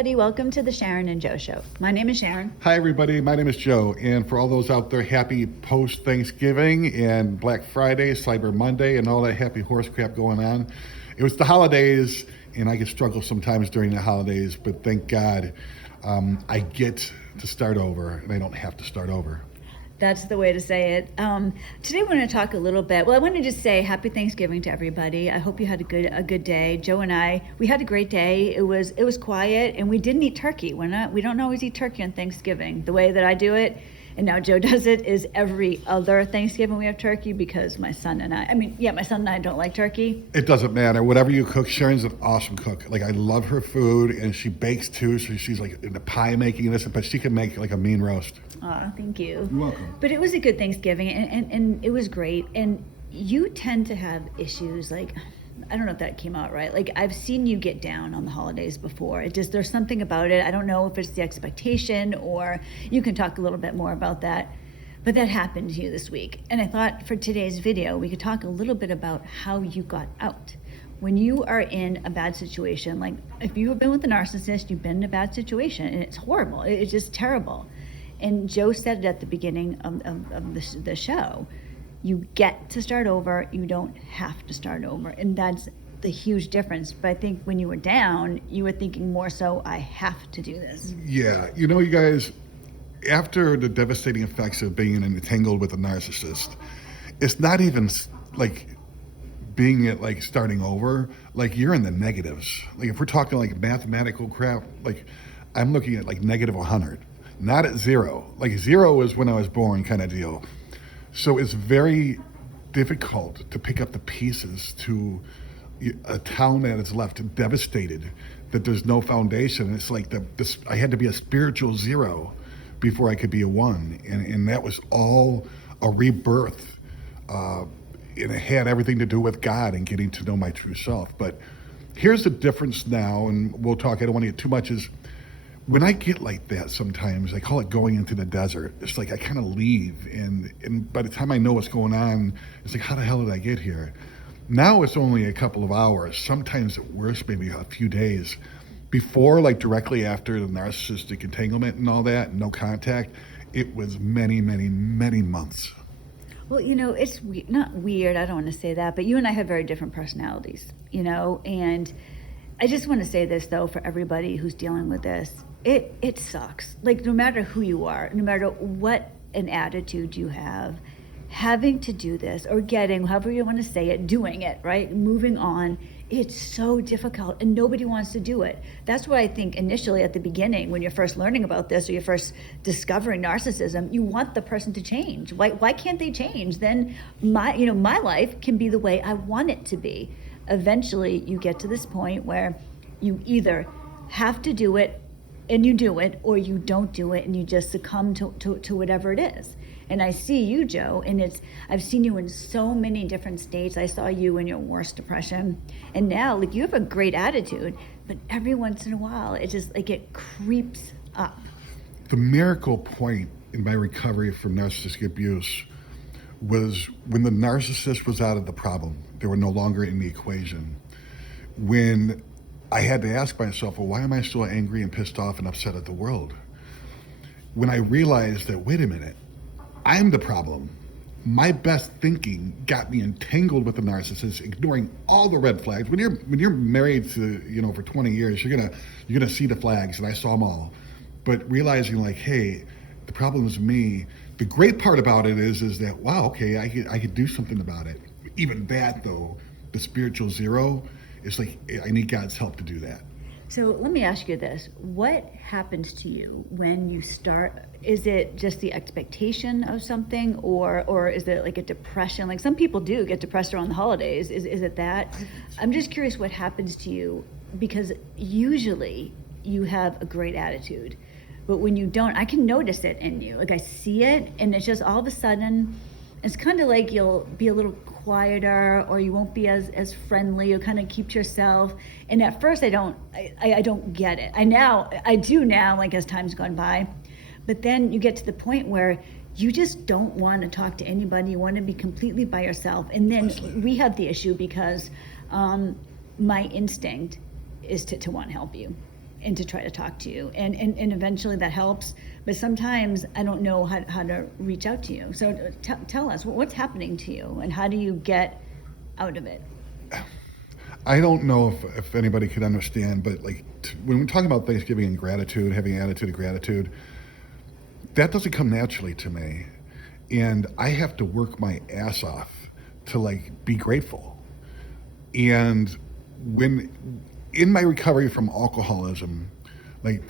everybody. Welcome to the Sharon and Joe show. My name is Sharon. Hi, everybody. My name is Joe. And for all those out there, happy post-Thanksgiving and Black Friday, Cyber Monday, and all that happy horse crap going on. It was the holidays, and I get struggle sometimes during the holidays, but thank God I get to start over, and I don't have to start over. That's the way to say it. Today we're going to talk a little bit. Well, I want to just say happy Thanksgiving to everybody. I hope you had a good day. Joe and I, we had a great day. It was quiet, and we didn't eat turkey. We don't always eat turkey on Thanksgiving. The way that I do it, and now Joe does it, is every other Thanksgiving we have turkey because my son and I don't like turkey. It doesn't matter. Whatever you cook, Sharon's an awesome cook. Like, I love her food, and she bakes too, so she's like into pie making and this, but she can make like a mean roast. Oh, thank you. You're welcome. But it was a good Thanksgiving, and it was great. And you tend to have issues like, I don't know if that came out right. Like, I've seen you get down on the holidays before. There's something about it. I don't know if it's the expectation, or you can talk a little bit more about that. But that happened to you this week. And I thought for today's video, we could talk a little bit about how you got out. When you are in a bad situation, like if you have been with a narcissist, you've been in a bad situation, and it's horrible. It's just terrible. And Joe said it at the beginning of the show. You get to start over. You don't have to start over. And that's the huge difference. But I think when you were down, you were thinking more so, I have to do this. Yeah. You know, you guys, after the devastating effects of being entangled with a narcissist, it's not even like being at like starting over. Like, you're in the negatives. Like, if we're talking like mathematical crap, like I'm looking at like negative 100. Not at zero. Like, zero was when I was born kind of deal. So it's very difficult to pick up the pieces to a town that is left devastated, that there's no foundation. It's like I had to be a spiritual zero before I could be a one. And that was all a rebirth. And it had everything to do with God and getting to know my true self. But here's the difference now, and we'll talk, I don't want to get too much, is when I get like that sometimes, I call it going into the desert. It's like I kind of leave, and by the time I know what's going on, it's like, how the hell did I get here? Now it's only a couple of hours, sometimes at worst, maybe a few days. Before, like directly after the narcissistic entanglement and all that, no contact, it was many, many, many months. Well, you know, it's not weird, I don't want to say that, but you and I have very different personalities, you know, and I just want to say this, though, for everybody who's dealing with this. It sucks. Like, no matter who you are, no matter what an attitude you have, having to do this or getting, however you want to say it, doing it, right? Moving on, it's so difficult and nobody wants to do it. That's why I think initially at the beginning, when you're first learning about this or you're first discovering narcissism, you want the person to change. Why can't they change? Then my life can be the way I want it to be. Eventually you get to this point where you either have to do it and you do it, or you don't do it and you just succumb to whatever it is. And I see you, Joe, and I've seen you in so many different states. I saw you in your worst depression, and now like you have a great attitude, but every once in a while it just like it creeps up. The miracle point in my recovery from narcissistic abuse was when the narcissist was out of the problem. They were no longer in the equation. When I had to ask myself, well, why am I still angry and pissed off and upset at the world? When I realized that, wait a minute, I'm the problem. My best thinking got me entangled with the narcissist, ignoring all the red flags. When you're married to, for 20 years, you're gonna see the flags, and I saw them all. But realizing like, hey, the problem is me. The great part about it is that, wow, okay, I could do something about it. Even that though, the spiritual zero, it's like I need God's help to do that. So let me ask you this. What happens to you when you start? Is it just the expectation of something, or is it like a depression? Like some people do get depressed around the holidays. Is it that? I'm just curious what happens to you, because usually you have a great attitude, but when you don't, I can notice it in you. Like I see it, and it's just all of a sudden, it's kind of like you'll be a little quieter, or you won't be as friendly. You'll kind of keep to yourself. And at first I don't get it. I do now, like as time's gone by. But then you get to the point where you just don't want to talk to anybody. You want to be completely by yourself. And then we have the issue because my instinct is to want to help you. and to try to talk to you. And eventually that helps. But sometimes I don't know how to reach out to you. So tell us, what's happening to you and how do you get out of it? I don't know if anybody could understand, but like when we're talking about Thanksgiving and gratitude, having an attitude of gratitude, that doesn't come naturally to me. And I have to work my ass off to like be grateful. And when in my recovery from alcoholism, like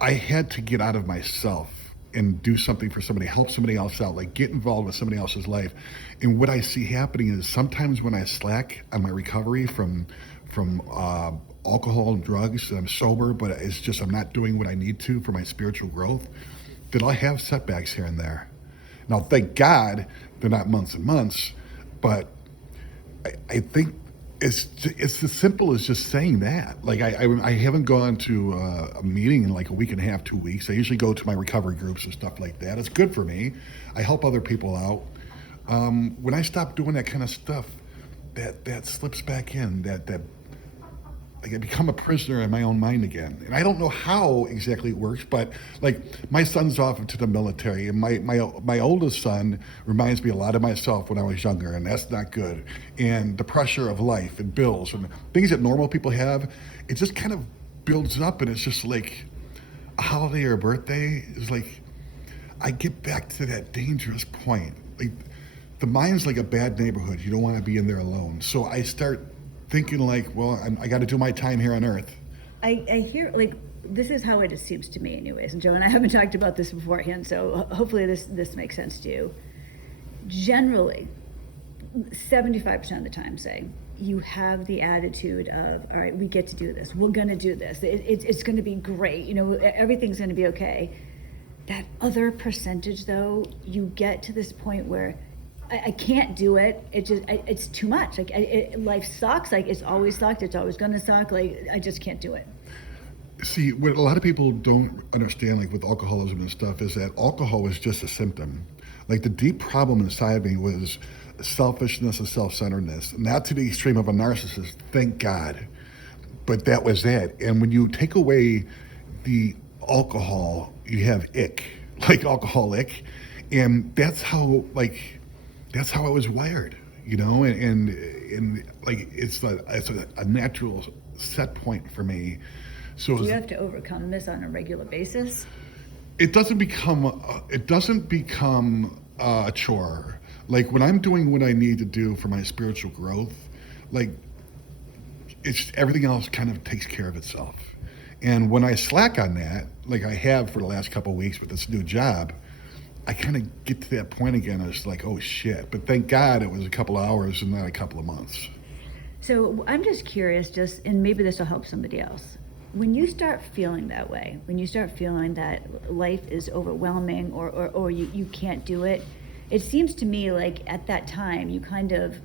I had to get out of myself and do something for somebody, help somebody else out, like get involved with somebody else's life. And what I see happening is sometimes when I slack on my recovery from alcohol and drugs, I'm sober, but it's just I'm not doing what I need to for my spiritual growth, that I'll have setbacks here and there. Now, thank God they're not months and months, but I think it's as simple as just saying that. Like I haven't gone to a meeting in like a week and a half, 2 weeks. I usually go to my recovery groups and stuff like that. It's good for me. I help other people out. When I stop doing that kind of stuff, that slips back in. That like I become a prisoner in my own mind again. And I don't know how exactly it works, but like my son's off into the military, and my oldest son reminds me a lot of myself when I was younger, and that's not good. And the pressure of life and bills and things that normal people have, it just kind of builds up, and it's just like a holiday or a birthday is like I get back to that dangerous point. Like the mind's like a bad neighborhood. You don't want to be in there alone. So I start thinking like, well, I got to do my time here on earth. I hear, like, this is how it seems to me anyways. And Joe and I haven't talked about this beforehand, so hopefully this makes sense to you. Generally, 75% of the time, say, you have the attitude of, all right, we get to do this. We're going to do this. It's going to be great. You know, everything's going to be okay. That other percentage, though, you get to this point where I can't do it. It's too much. Like life sucks. Like it's always sucked. It's always going to suck. Like I just can't do it. See, what a lot of people don't understand, like with alcoholism and stuff, is that alcohol was just a symptom. Like the deep problem inside me was selfishness and self-centeredness, not to the extreme of a narcissist, thank God. But that was it. And when you take away the alcohol, you have ick, like alcoholic. And that's how I was wired, you know, and like it's a natural set point for me. So do you have to overcome this on a regular basis? It doesn't become a chore. Like when I'm doing what I need to do for my spiritual growth, like it's everything else kind of takes care of itself. And when I slack on that, like I have for the last couple of weeks with this new job, I kind of get to that point again. I was like, oh shit. But thank God it was a couple of hours and not a couple of months. So I'm just curious, and maybe this will help somebody else. When you start feeling that way, when you start feeling that life is overwhelming or you can't do it, it seems to me like at that time you kind of,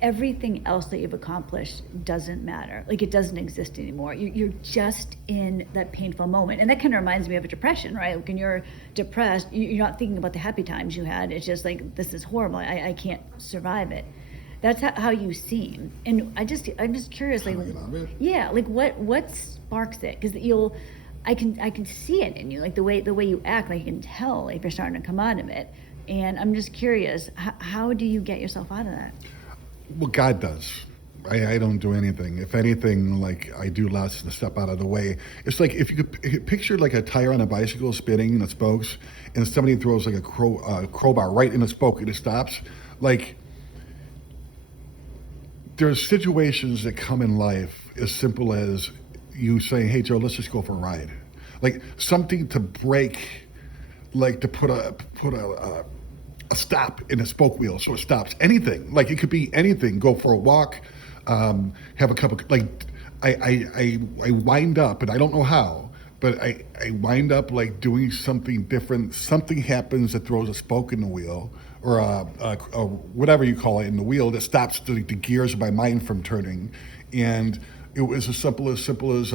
everything else that you've accomplished doesn't matter. Like it doesn't exist anymore. You're just in that painful moment. And that kind of reminds me of a depression, right? Like when you're depressed, you're not thinking about the happy times you had. It's just like, this is horrible. I can't survive it. That's how you seem. And I'm just curious, like, yeah, like what sparks it? Because I can see it in you, like the way you act, like I can tell if you're starting to come out of it. And I'm just curious, how do you get yourself out of that? Well, God does. I don't do anything. If anything, like I do less to step out of the way. It's like if you could picture like a tire on a bicycle spinning in the spokes, and somebody throws like a crowbar right in the spoke and it stops. Like there's situations that come in life as simple as you saying, "Hey Joe, let's just go for a ride." Like something to break, like to put a stop in a spoke wheel so it stops. Anything, like it could be anything. Go for a walk, have a cup of, like I wind up, and I don't know how, but I wind up like doing something different. Something happens that throws a spoke in the wheel, or whatever you call it in the wheel, that stops the gears of my mind from turning. And it was as simple as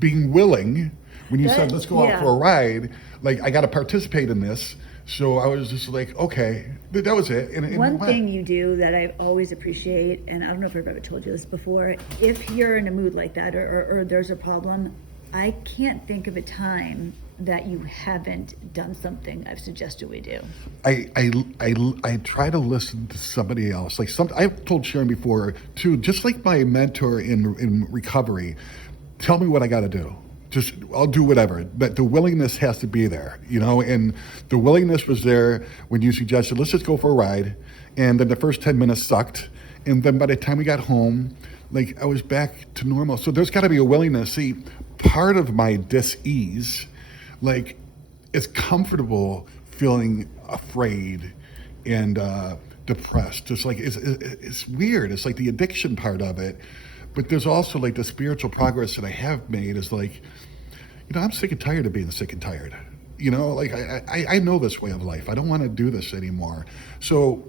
being willing. When you said let's go out for a ride, like I got to participate in this. So I was just like, okay, that was it. And One we went. thing you do that I always appreciate, and I don't know if I've ever told you this before, if you're in a mood like that or there's a problem, I can't think of a time that you haven't done something I've suggested we do. I try to listen to somebody else. Like I've told Sharon before too, just like my mentor in recovery, tell me what I got to do. Just I'll do whatever, but the willingness has to be there, And the willingness was there when you suggested, let's just go for a ride, and then the first 10 minutes sucked, and then by the time we got home, like I was back to normal. So there's got to be a willingness. See, part of my dis-ease, like, it's comfortable feeling afraid and depressed. It's like it's weird. It's like the addiction part of it, but there's also like the spiritual progress that I have made is like, I'm sick and tired of being sick and tired. Like I know this way of life. I don't want to do this anymore. So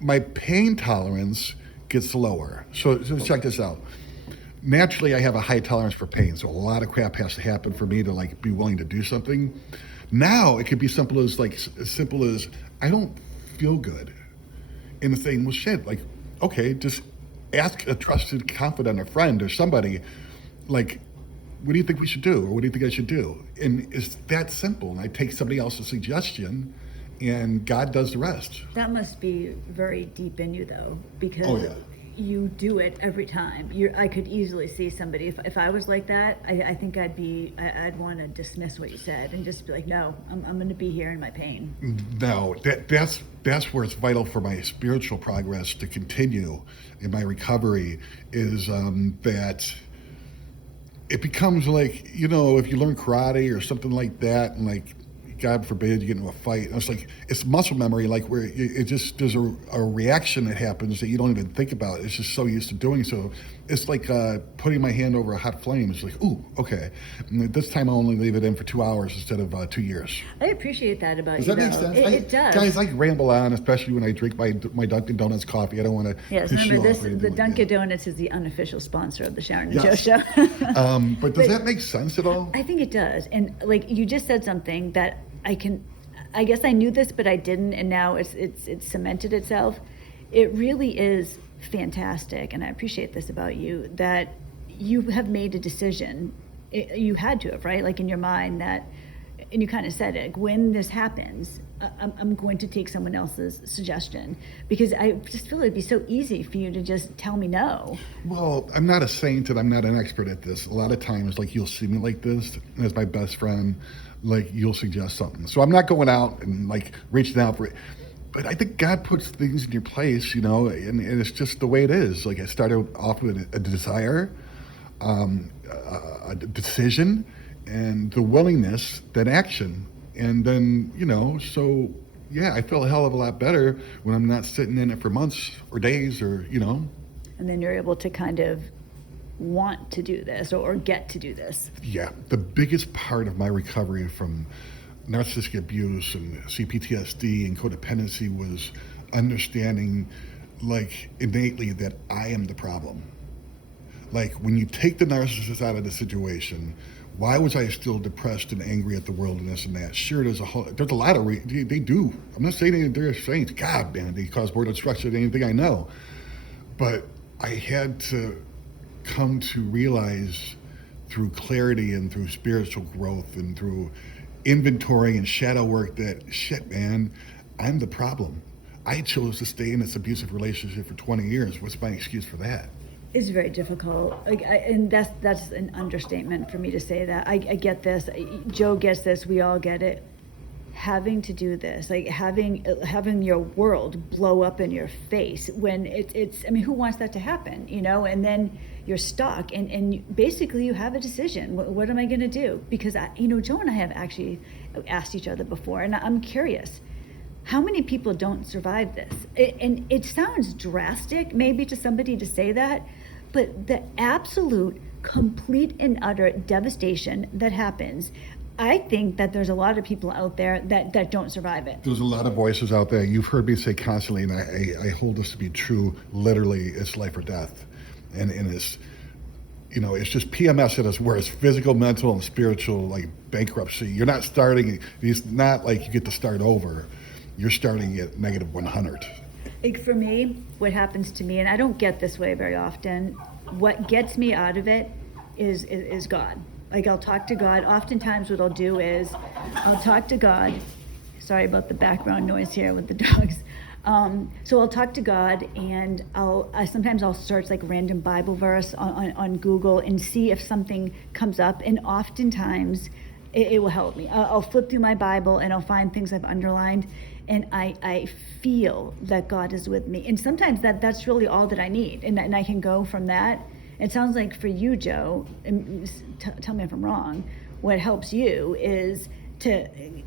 my pain tolerance gets lower. So check this out. Naturally, I have a high tolerance for pain, so a lot of crap has to happen for me to like be willing to do something. Now it could be simple as I don't feel good, and the thing, well, shit, like, okay, just ask a trusted confidant, a friend, or somebody, like, what do you think we should do, or what do you think I should do? And it's that simple. And I take somebody else's suggestion, and God does the rest. That must be very deep in you, though, because Oh, yeah. you do it every time. I could easily see somebody, if I was like that, I think I'd want to dismiss what you said and just be like, no, I'm going to be here in my pain. No, that's where it's vital for my spiritual progress to continue in my recovery is that it becomes like, if you learn karate or something like that, and like, God forbid you get into a fight. And it's like, it's muscle memory, like where it just, there's a reaction that happens that you don't even think about. It's just so used to doing so. It's like putting my hand over a hot flame. It's like, ooh, okay. And this time I'll only leave it in for 2 hours instead of 2 years. I appreciate that about Does you, that make though. sense? It does. Guys, I ramble on, especially when I drink my Dunkin' Donuts coffee. I don't want to Yes, piss you remember off. the Dunkin' Donuts is the unofficial sponsor of the Sharon and Yes. Joe show. But does that make sense at all? I think it does. And like you just said something that I guess I knew this, but I didn't, and now it's cemented itself. It really is fantastic, and I appreciate this about you, that you have made a decision. You had to have, right? Like in your mind that, and you kind of said it, when this happens, I'm going to take someone else's suggestion, because I just feel it'd be so easy for you to just tell me no. Well, I'm not a saint and I'm not an expert at this. A lot of times, like, you'll see me like this as my best friend, like, you'll suggest something. So I'm not going out and like reaching out for it. But I think God puts things in your place, and it's just the way it is. Like, I started off with a desire, a decision, and the willingness, then action. And then, so yeah, I feel a hell of a lot better when I'm not sitting in it for months or days or. And then you're able to kind of want to do this or get to do this. Yeah, the biggest part of my recovery from narcissistic abuse and CPTSD and codependency was understanding, like, innately that I am the problem. Like, when you take the narcissist out of the situation, why was I still depressed and angry at the world and this and that? Sure, there's a lot of they do. I'm not saying they're saints. God, man, they cause more destruction than anything I know. But I had to come to realize through clarity and through spiritual growth and through inventory and shadow work that, shit, man, I'm the problem. I chose to stay in this abusive relationship for 20 years. What's my excuse for that? It's very difficult, and that's an understatement for me to say that. I get this. Joe gets this. We all get it. Having to do this, like having your world blow up in your face when it's. I mean, who wants that to happen? And then you're stuck, and basically you have a decision. What am I going to do? Because Joe and I have actually asked each other before, and I'm curious. How many people don't survive this? And it sounds drastic, maybe, to somebody to say that, but the absolute, complete, and utter devastation that happens, I think that there's a lot of people out there that don't survive it. There's a lot of voices out there. You've heard me say constantly, and I hold this to be true, literally, it's life or death. And it's just PMS at us, whereas physical, mental, and spiritual, like bankruptcy, you're not starting, it's not like you get to start over. You're starting at negative 100. Like for me, what happens to me, and I don't get this way very often, what gets me out of it is God. Like I'll talk to God. Oftentimes what I'll do is I'll talk to God. Sorry about the background noise here with the dogs. So I'll talk to God, and sometimes I'll search like random Bible verse on Google and see if something comes up, and oftentimes it will help me. I'll flip through my Bible and I'll find things I've underlined, and I feel that God is with me. And sometimes that's really all that I need, and I can go from that. It sounds like for you, Joe, and tell me if I'm wrong, what helps you is to,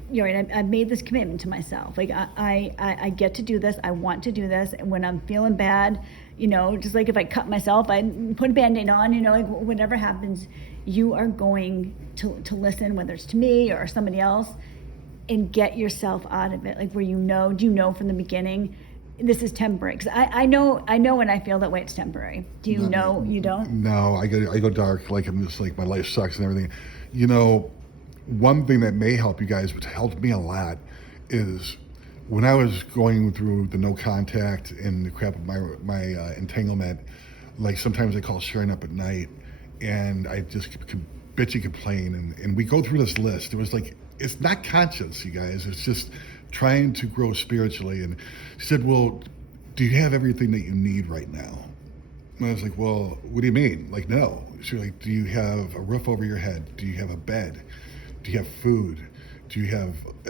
and I've made this commitment to myself. Like I get to do this. I want to do this. And when I'm feeling bad, just like if I cut myself, I put a Band-Aid on, like whatever happens, you are going to listen, whether it's to me or somebody else, and get yourself out of it. Like where do you know from the beginning, this is temporary? Because I know when I feel that way, it's temporary. Do you know? You don't? No, I go dark. Like I'm just like my life sucks and everything. One thing that may help you guys, which helped me a lot, is when I was going through the no contact and the crap of my entanglement. Like sometimes I call Sharon up at night, and I just bitch and complain, and we go through this list. It was like, it's not conscious, you guys. It's just trying to grow spiritually. And she said, well, do you have everything that you need right now? And I was like, well, what do you mean? Like, no. She was like, do you have a roof over your head? Do you have a bed? Do you have food?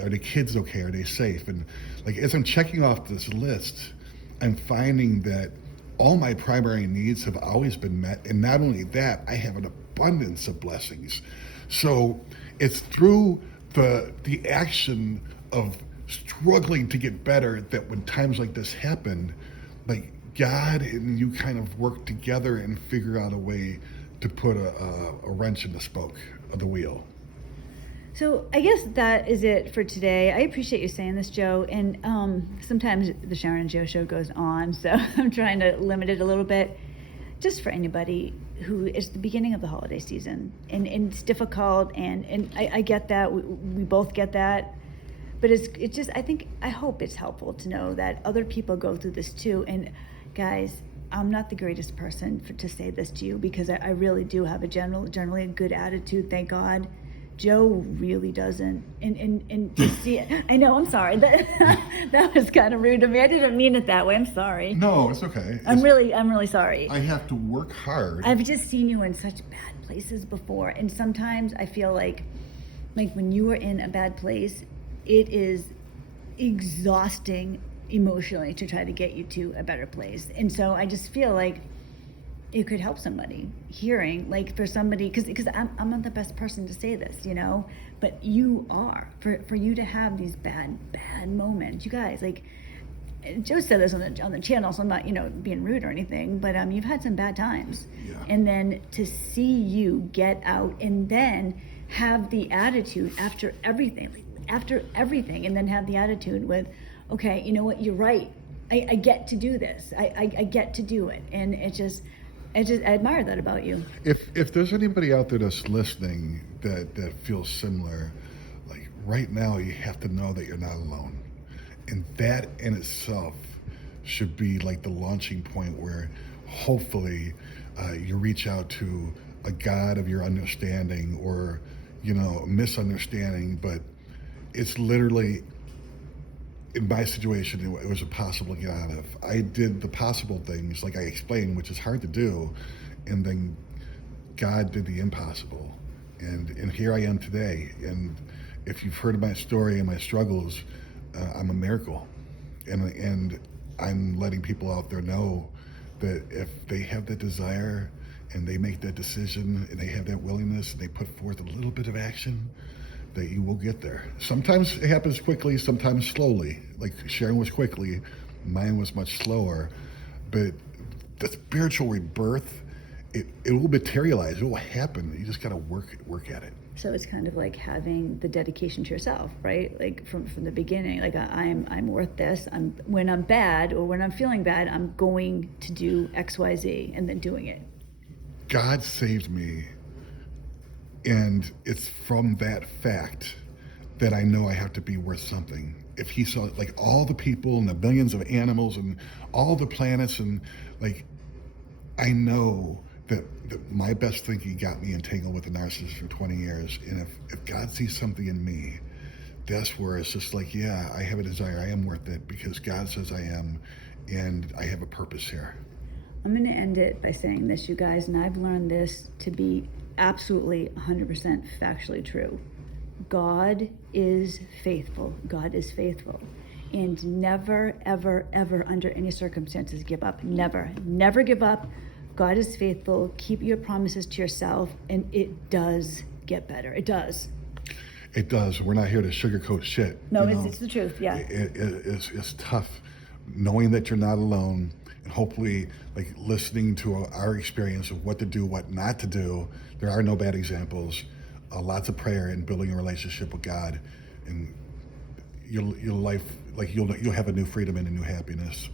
Are the kids okay? Are they safe? And like, as I'm checking off this list, I'm finding that all my primary needs have always been met. And not only that, I have an abundance of blessings. So it's through the action of struggling to get better that when times like this happen, like God and you kind of work together and figure out a way to put a wrench in the spoke of the wheel. So I guess that is it for today. I appreciate you saying this, Joe. And sometimes the Sharon and Joe show goes on, so I'm trying to limit it a little bit, just for anybody who is the beginning of the holiday season, and it's difficult, and I get that. We both get that. But it's just, I hope it's helpful to know that other people go through this too. And guys, I'm not the greatest person to say this to you, because I really do have generally a good attitude, thank God. Joe really doesn't, and to see it, I know, I'm sorry, that was kind of rude of me. I didn't mean it that way. I'm sorry. No, it's okay. I'm really sorry. I have to work hard. I've just seen you in such bad places before, and sometimes I feel like when you are in a bad place, it is exhausting emotionally to try to get you to a better place. And so I just feel like it could help somebody hearing, like for somebody, because I'm not the best person to say this, but you are, for you to have these bad moments. You guys, like Joe said this on the channel, so I'm not being rude or anything, but you've had some bad times. Yeah. And then to see you get out and then have the attitude after everything, and then have the attitude with, okay, you know what, you're right, I get to do this, I get to do it. And I admire that about you. If there's anybody out there that's listening that feels similar, like right now, you have to know that you're not alone. And that in itself should be like the launching point where hopefully you reach out to a God of your understanding, or a misunderstanding. But it's literally, in my situation, it was impossible to get out of. I did the possible things, like I explained, which is hard to do, and then God did the impossible. And here I am today. And if you've heard of my story and my struggles, I'm a miracle. And I'm letting people out there know that if they have that desire and they make that decision and they have that willingness and they put forth a little bit of action, that you will get there. Sometimes it happens quickly, sometimes slowly. Like Sharon was quickly, mine was much slower. But the spiritual rebirth, it will materialize. It will happen. You just got to work at it. So it's kind of like having the dedication to yourself, right? Like from the beginning, like I'm worth this. When I'm bad or when I'm feeling bad, I'm going to do X, Y, Z, and then doing it. God saved me, and it's from that fact that I know I have to be worth something. If he saw like all the people and the millions of animals and all the planets and like, I know that my best thinking got me entangled with a narcissist for 20 years. And if God sees something in me, that's where it's just like, yeah, I have a desire. I am worth it because God says I am, and I have a purpose here. I'm going to end it by saying this, you guys, and I've learned this to be absolutely 100% factually true. God is faithful. God is faithful. And never, ever, ever, under any circumstances, give up. Never, never give up. God is faithful. Keep your promises to yourself, and it does get better. It does. It does. We're not here to sugarcoat shit. No, you know? it's the truth. Yeah. It's tough knowing that you're not alone, and hopefully like listening to our experience of what to do, what not to do. There are no bad examples. Lots of prayer and building a relationship with God, and your life, like you'll have a new freedom and a new happiness.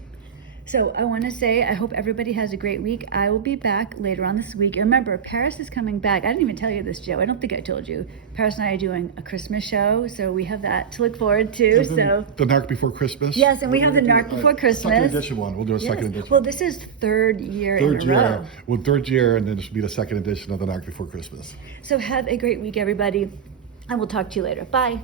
So I want to say, I hope everybody has a great week. I will be back later on this week. And remember, Paris is coming back. I didn't even tell you this, Joe. I don't think I told you. Paris and I are doing a Christmas show, so we have that to look forward to. So the Narc Before Christmas. Yes, and we have the Narc Before Christmas. Second edition one. We'll do a second edition. Well, this is third year in a row. Well, third year, and then this will be the second edition of the Narc Before Christmas. So have a great week, everybody. I will talk to you later. Bye.